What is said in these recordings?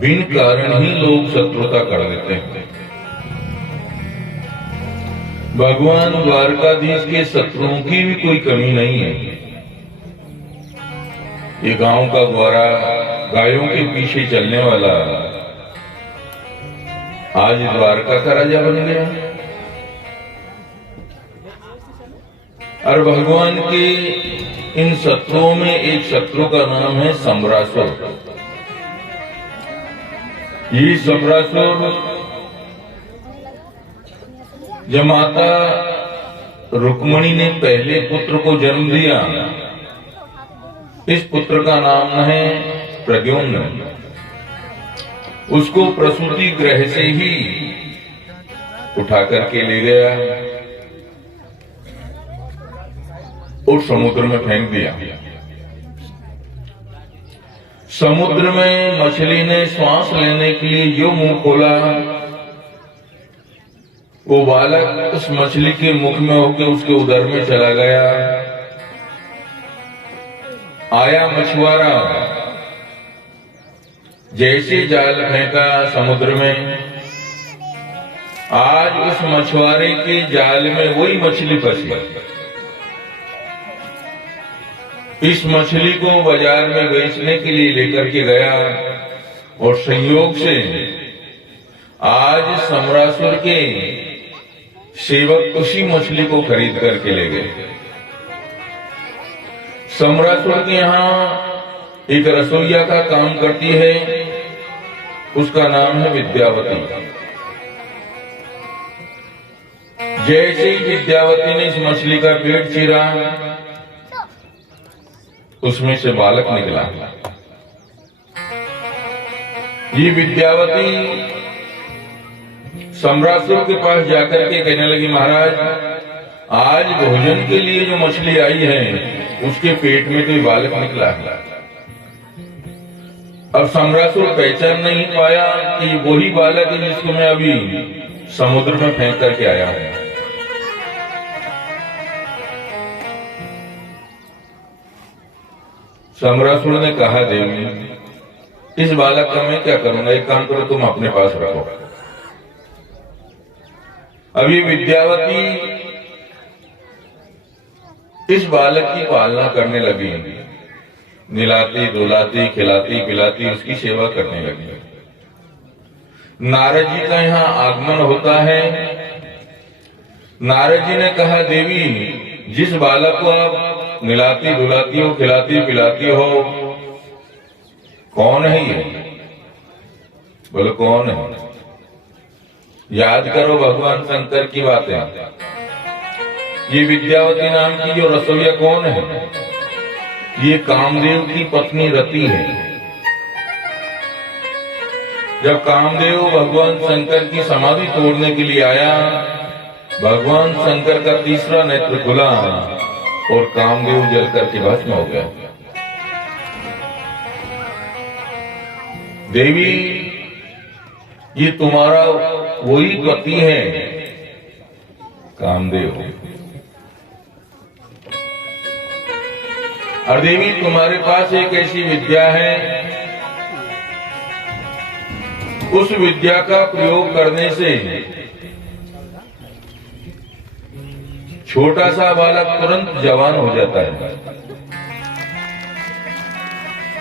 बिन कारण ही लोग शत्रुता कर देते हैं। भगवान द्वारकाधीश के शत्रुओं की भी कोई कमी नहीं है। ये गांव का ग्वारा, गायों के पीछे चलने वाला, आज द्वारका का राजा बन गया। और भगवान के इन शत्रुओं में एक शत्रु का नाम है सम्रासुर। ये सम्रासुर जब माता रुक्मिणी ने पहले पुत्र को जन्म दिया, इस पुत्र का नाम है प्रद्युम्न। उसको प्रसूति गृह से ही उठा करके ले गया और समुद्र में फेंक दिया। समुद्र में मछली ने श्वास लेने के लिए जो मुंह खोला, वो बालक उस मछली के मुख में होकर उसके उदर में चला गया। आया मछुआरा, जैसे जाल फेंका समुद्र में, आज उस मछुआरे के जाल में वही मछली फंसी। इस मछली को बाजार में बेचने के लिए लेकर के गया और संयोग से आज सम्रासुर के सेवक उसी मछली को खरीद करके ले गए। सम्रासुर के यहाँ एक रसोइया का काम करती है, उसका नाम है विद्यावती। जैसे ही विद्यावती ने इस मछली का पेट चीरा, उसमें से बालक निकला। ये विद्यावती सम्रासुर के पास जाकर के कहने लगी, महाराज, आज भोजन के लिए जो मछली आई है उसके पेट में कोई बालक निकला है। अब सम्रासुर पहचान नहीं पाया कि वही बालक है जिसको मैं अभी समुद्र में फेंक करके आया हूं। सम्रासुर ने कहा, देवी, इस बालक का मैं क्या करूंगा, एक काम करो, तुम अपने पास रखो। अभी विद्यावती इस बालक की पालना करने लगी, निलाती, धुलाती, खिलाती, पिलाती, उसकी सेवा करने लगी। नारद जी का यहाँ आगमन होता है। नारद जी ने कहा, देवी, जिस बालक को आप निलाती, धुलाती हो, खिलाती, पिलाती हो, कौन है ये? बोले, कौन है? याद करो भगवान शंकर की बातें। ये विद्यावती नाम की जो रसोइया कौन है? ये कामदेव की पत्नी रति है। जब कामदेव भगवान शंकर की समाधि तोड़ने के लिए आया, भगवान शंकर का तीसरा नेत्र खुला और कामदेव जल करके भस्म हो गया। देवी, ये तुम्हारा वही पति है कामदेव। और देवी, तुम्हारे पास एक ऐसी विद्या है, उस विद्या का प्रयोग करने से छोटा सा बालक तुरंत जवान हो जाता है।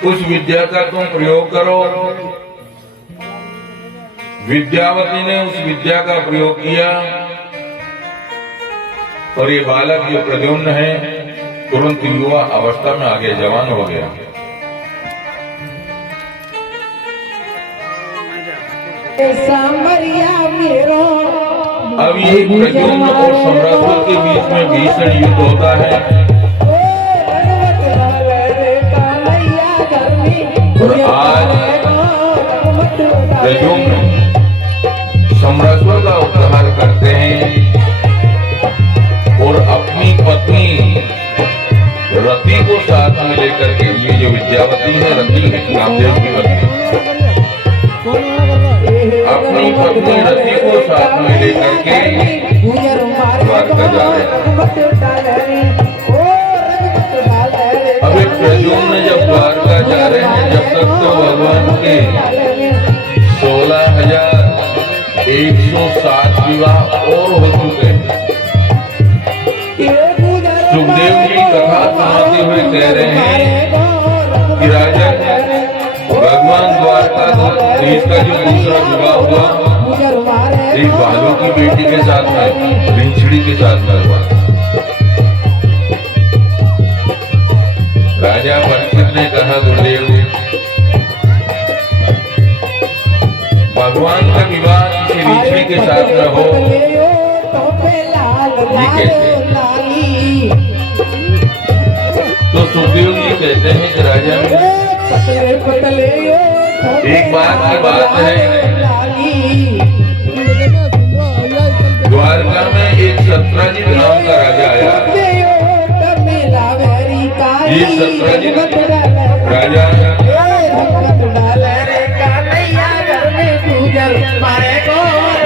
उस विद्या का तुम प्रयोग करो। विद्यावती ने उस विद्या का प्रयोग किया और ये बालक जो प्रद्युम्न है, तुरंत युवा अवस्था में आ गया, जवान हो गया। अब ये प्रद्युम्न और सम्रासुर के बीच में भीषण युद्ध होता है। और आज प्रद्युम्न सम्रासुर का उद्धार करते हैं और अपनी पत्नी रति को साथ में लेकर के, ये जो विद्यावती है, रति है कामदेव की पत्नी, अपनी पत्नी रति को साथ में लेकर के द्वारका जा रहे हैं। अब प्रद्युम्न जब द्वारका जा रहे हैं, जब तक तो भगवान के 107 विवाह और हो चुके हैं। सुखदेव जी कथा सुनाते हुए कह रहे हैं कि राजा भगवान द्वारकाधीश का जो दूसरा विवाह हुआ एक भालू की बेटी के साथ में, रिंछड़ी के साथ में हुआ। राजा परीक्षित ने कहा, गुरुदेव भगवान का विवाह किसी रिंछड़ी के साथ में हो, ये कैसे? तो सुखदेव जी कहते हैं कि राजा एक बात की बात है, द्वारका में एक सत्राजित नाम का राजा आया। ये सत्राजित राजा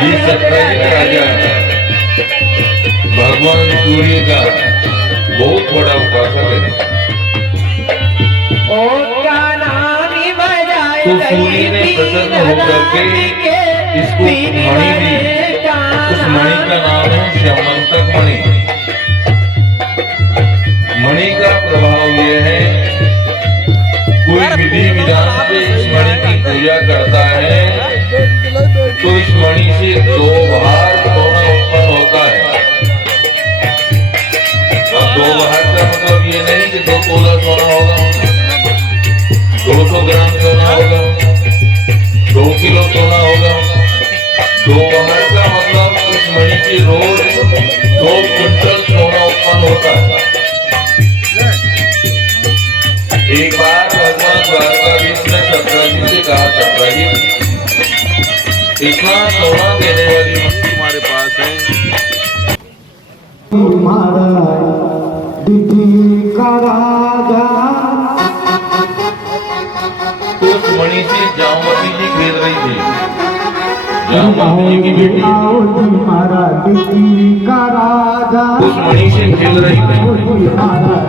ये सत्राजित राजा भगवान सूर्य का बहुत बड़ा उपासक है। तो सूर्य ने प्रसन्न होकर के इसको मणि दी। उस मणि का नाम है श्यामंतक मणि। मणि का प्रभाव यह है, कोई विधि विधान से इस मणि की पूजा करता है तो इस मणि से 2 बार सोना उत्पन्न होता है। अब 2 बार का मतलब ये नहीं कि 2 तोला सोना होगा, 200 ग्राम सोना होगा, 2 किलो सोना होगा। 2 बार का मतलब इस मणि से रोज 2 क्विंटल सोना उत्पन्न होता है। एक बार भगवान द्वारकाधीश ने सत्राजित से कहा, सत्राजित इतना सोना देने वाली वस्तु तुम्हारे पास है। तो उस मणि से जामवती जी खेल रही थी, जामवती जी की बेटी उस मणि से खेल रही थी।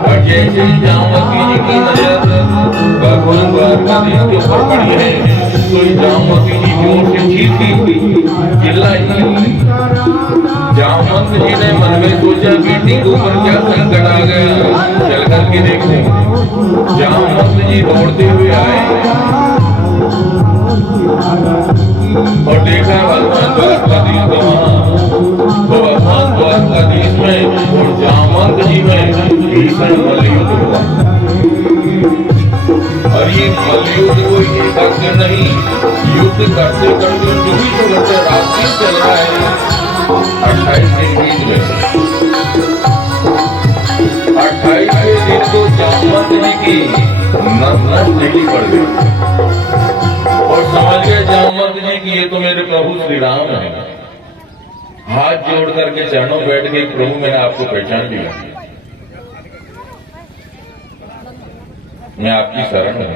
और जैसे जामवती जी की नजर भगवान द्वारकाधीश के ऊपर पड़ी है तो जामवती जी जोर से चीखी, चिल्लाई। जामवंत जी ने मन में सोचा, बेटी के ऊपर क्या संकट आ गया, चल करके देखते। जामवंत जी दौड़ते हुए आए और देखा भगवान द्वारकाधीश को वहाँ। तो भगवान द्वारकाधीश में और जामवंत जी में भीषण मल्लयुद्ध हुआ। और ये मल्लयुद्ध कोई एकाग्र नहीं, युद्ध करते करते 24 घंटे रात्रि चल रहा है। 28 दिन बीच में 28वें दिन तो जामवंत जी की नस ढीली पड़ गई और समझ गए जामवंत जी की ये तो मेरे प्रभु श्री राम है। हाथ जोड़ करके चरणों बैठ के, प्रभु मैंने आपको पहचान लिया, मैं आपकी शरण हूं।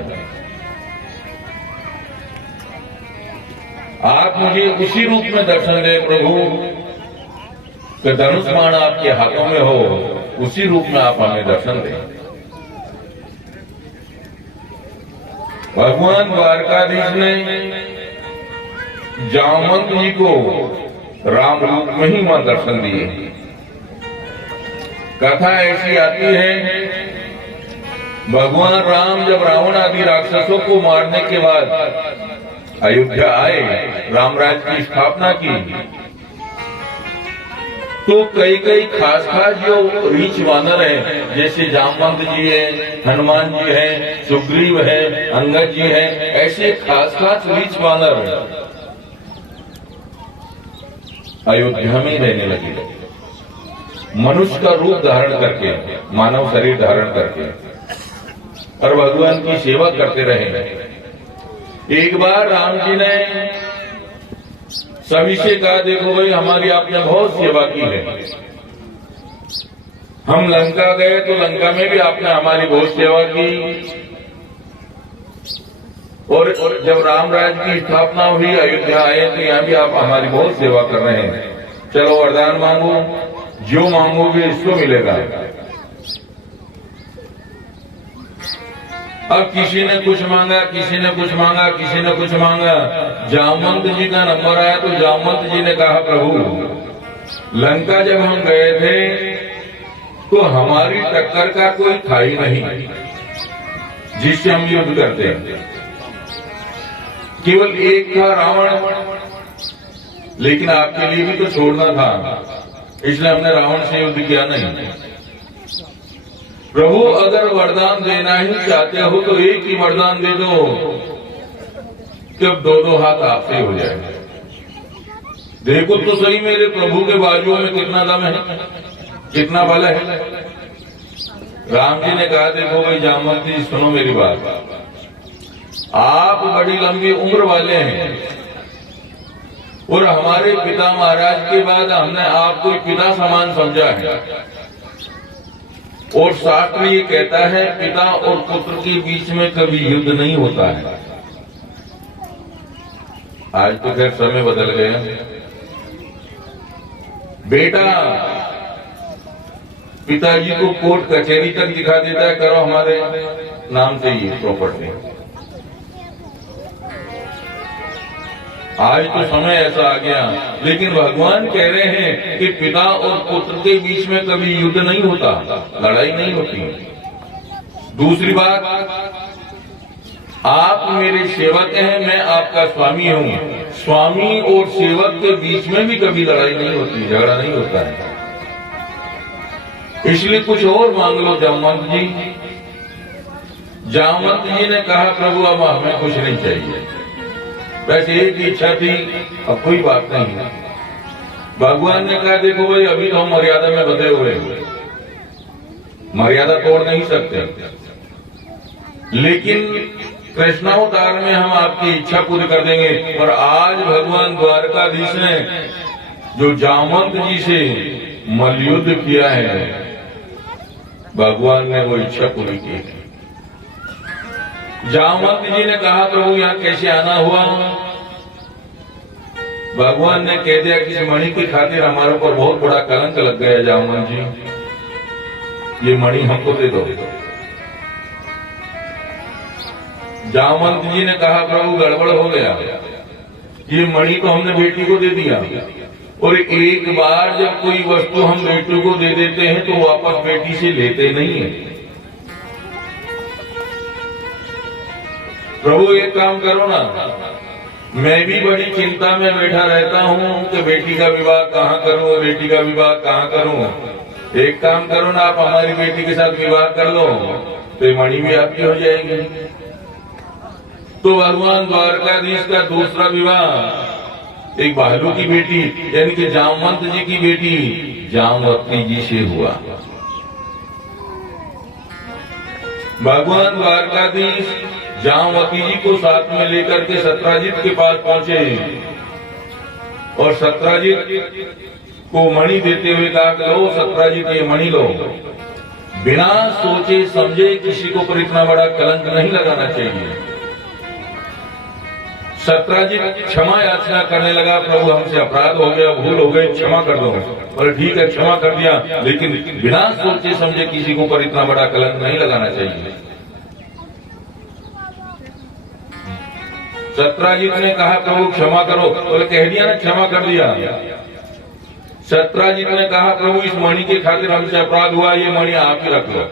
आप मुझे उसी रूप में दर्शन दे प्रभु कि धनुष बाण आपके हाथों में हो, उसी रूप में आप हमें दर्शन दें। भगवान द्वारकाधीश ने जामवंत जी को राम रूप में ही मां दर्शन दिए। कथा ऐसी आती है, भगवान राम जब रावण आदि राक्षसों को मारने के बाद अयोध्या आए, राम राज्य की स्थापना की, तो कई खास जो रीछ वानर है, जैसे जामवंत जी है, हनुमान जी है, सुग्रीव है, अंगद जी है, ऐसे खास रीछ वानर अयोध्या में रहने लगे, मनुष्य का रूप धारण करके, मानव शरीर धारण करके, और भगवान की सेवा करते रहे। एक बार राम जी ने सभी से कहा, देखो भाई हमारी आपने बहुत सेवा की है, हम लंका गए तो लंका में भी आपने हमारी बहुत सेवा की, और जब राम राज्य की स्थापना हुई, अयोध्या आए तो यहाँ भी आप हमारी बहुत सेवा कर रहे हैं, चलो वरदान मांगो, जो मांगोगे इसको मिलेगा। अब किसी ने कुछ मांगा, किसी ने कुछ मांगा, किसी ने कुछ मांगा। जामवंत जी का नंबर आया तो जामवंत जी ने कहा, प्रभु लंका जब हम गए थे तो हमारी टक्कर का कोई था ही नहीं जिससे हम युद्ध करते हैं। केवल एक था रावण, लेकिन आपके लिए भी तो छोड़ना था, इसलिए हमने रावण से युद्ध किया नहीं। प्रभु अगर वरदान देना ही चाहते हो तो एक ही वरदान दे दो कि अब दो हाथ आपसे हो जाए। देखो तो सही मेरे प्रभु के बाजुओं में कितना दम है, कितना बल है। राम जी ने कहा, देखो भाई जामवंत जी सुनो मेरी बात, आप बड़ी लंबी उम्र वाले हैं और हमारे पिता महाराज के बाद हमने आपको पिता समान समझा है, और शास्त्र ये कहता है पिता और पुत्र के बीच में कभी युद्ध नहीं होता है। आज तो खैर समय बदल गया। बेटा पिताजी को कोर्ट कचहरी तक दिखा देता है, करो हमारे नाम से ही प्रॉपर्टी। आज तो समय ऐसा आ गया, लेकिन भगवान कह रहे हैं कि पिता और पुत्र के बीच में कभी युद्ध नहीं होता, लड़ाई नहीं होती। दूसरी बात, आप मेरे सेवक हैं, मैं आपका स्वामी हूं। स्वामी और सेवक के बीच में भी कभी लड़ाई नहीं होती, झगड़ा नहीं होता है। इसलिए कुछ और मांग लो जामवंत जी। जामवंत जी ने कहा, प्रभु अब हमें कुछ नहीं चाहिए, वैसे एक इच्छा थी, अब कोई बात नहीं। भगवान ने कहा, देखो भाई अभी तो हम मर्यादा में बंधे हुए हैं, मर्यादा तोड़ नहीं सकते, लेकिन कृष्णावतार में हम आपकी इच्छा पूरी कर देंगे। और आज भगवान द्वारकाधीश ने जो जामवंत जी से मल्लयुद्ध किया है, भगवान ने वो इच्छा पूरी की। जामवंत जी ने कहा, प्रभु यहाँ कैसे आना हुआ? भगवान ने कह दिया कि इस मणि की खातिर हमारे ऊपर बहुत बड़ा कलंक लग गया जामवंत जी, ये मणि हमको दे दो। जामवंत जी ने कहा, प्रभु गड़बड़ हो गया, ये मणि तो हमने बेटी को दे दिया, और एक बार जब कोई वस्तु हम बेटी को दे देते हैं तो वापस बेटी से लेते नहीं है। प्रभु एक काम करो ना, मैं भी बड़ी चिंता में बैठा रहता हूँ कि बेटी का विवाह कहाँ करूँ, बेटी का विवाह कहाँ करूँ। एक काम करो ना, आप हमारी बेटी के साथ विवाह कर लो तो मणि भी आपकी हो जाएगी। तो भगवान द्वारकाधीश का दूसरा विवाह एक भालू की बेटी यानी कि जामवंत जी की बेटी जामवती जी से हुआ। भगवान द्वारकाधीश जामवती जी को साथ में लेकर के सत्राजित के पास पहुंचे और सत्राजित को मणि देते हुए कहा, लो सत्राजित ये मणि लो। बिना सोचे समझे किसी को पर इतना बड़ा कलंक नहीं लगाना चाहिए। सत्राजित क्षमा याचना करने लगा, प्रभु हमसे अपराध हो गया, भूल हो गई, क्षमा कर दो। और ठीक है, क्षमा कर दिया, लेकिन बिना सोचे समझे किसी को पर इतना बड़ा कलंक नहीं लगाना चाहिए। सत्राजित ने कहा, प्रभु क्षमा करो, बोले कह दिया ना, क्षमा कर दिया। सत्राजित ने कहा, प्रभु इस मणि के खातिर हमसे अपराध हुआ, ये मणि आप ही रख लो।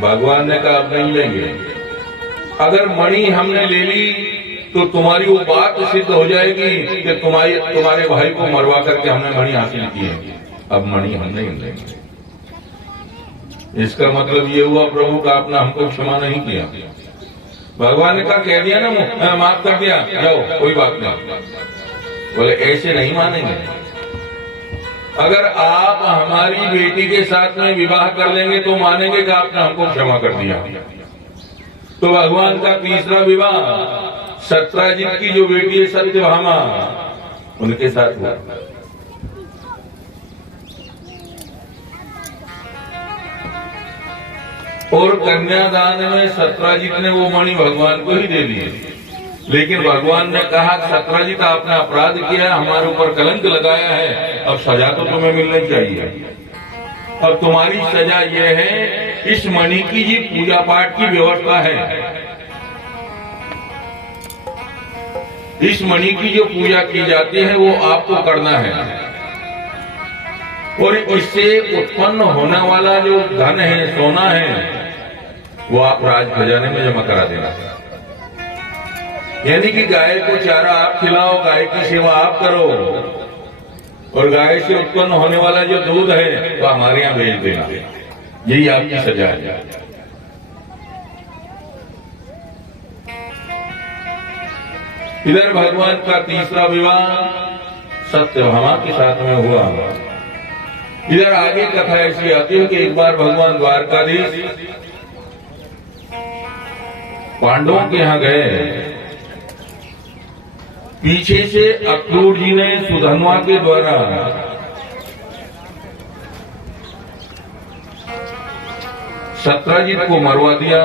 भगवान ने कहा, अब नहीं लेंगे। अगर मणि हमने ले ली तो तुम्हारी वो बात सिद्ध हो जाएगी कि तुम्हारे भाई को मरवा करके हमने मणि हासिल की है। अब मणि हम नहीं लेंगे। इसका मतलब ये हुआ प्रभु का आपने हमको क्षमा नहीं किया। भगवान ने कहा, कह दिया ना, माफ कर दिया, जाओ कोई बात नहीं। बोले ऐसे नहीं मानेंगे। अगर आप हमारी बेटी के साथ में विवाह कर लेंगे तो मानेंगे कि आपने हमको क्षमा कर दिया। तो भगवान का तीसरा विवाह सत्राजित की जो बेटी है सत्यभामा, उनके साथ हुआ। और कन्यादान में सत्राजित ने वो मणि भगवान को ही दे दी। लेकिन भगवान ने कहा, सत्राजित आपने अपराध किया, हमारे ऊपर कलंक लगाया है, अब सजा तो तुम्हें मिलनी चाहिए। और तुम्हारी सजा यह है इस मणि की जी पूजा पाठ की व्यवस्था है। इस मणि की जो पूजा की जाती है वो आपको करना है, और इससे उत्पन्न होने वाला जो धन है, सोना है, वो आप राज खजाने में जमा करा देना। यानी कि गाय को चारा आप खिलाओ, गाय की सेवा आप करो, और गाय से उत्पन्न होने वाला जो दूध है वो हमारे यहाँ भेज देना। यही आपकी सजा है। इधर भगवान का तीसरा विवाह सत्यभामा के साथ में हुआ। इधर आगे कथा ऐसी आती है कि एक बार भगवान द्वारकाधीश पांडवों के यहां गए। पीछे से अक्रूर जी ने सुधन्वा के द्वारा सत्यजीत को मरवा दिया।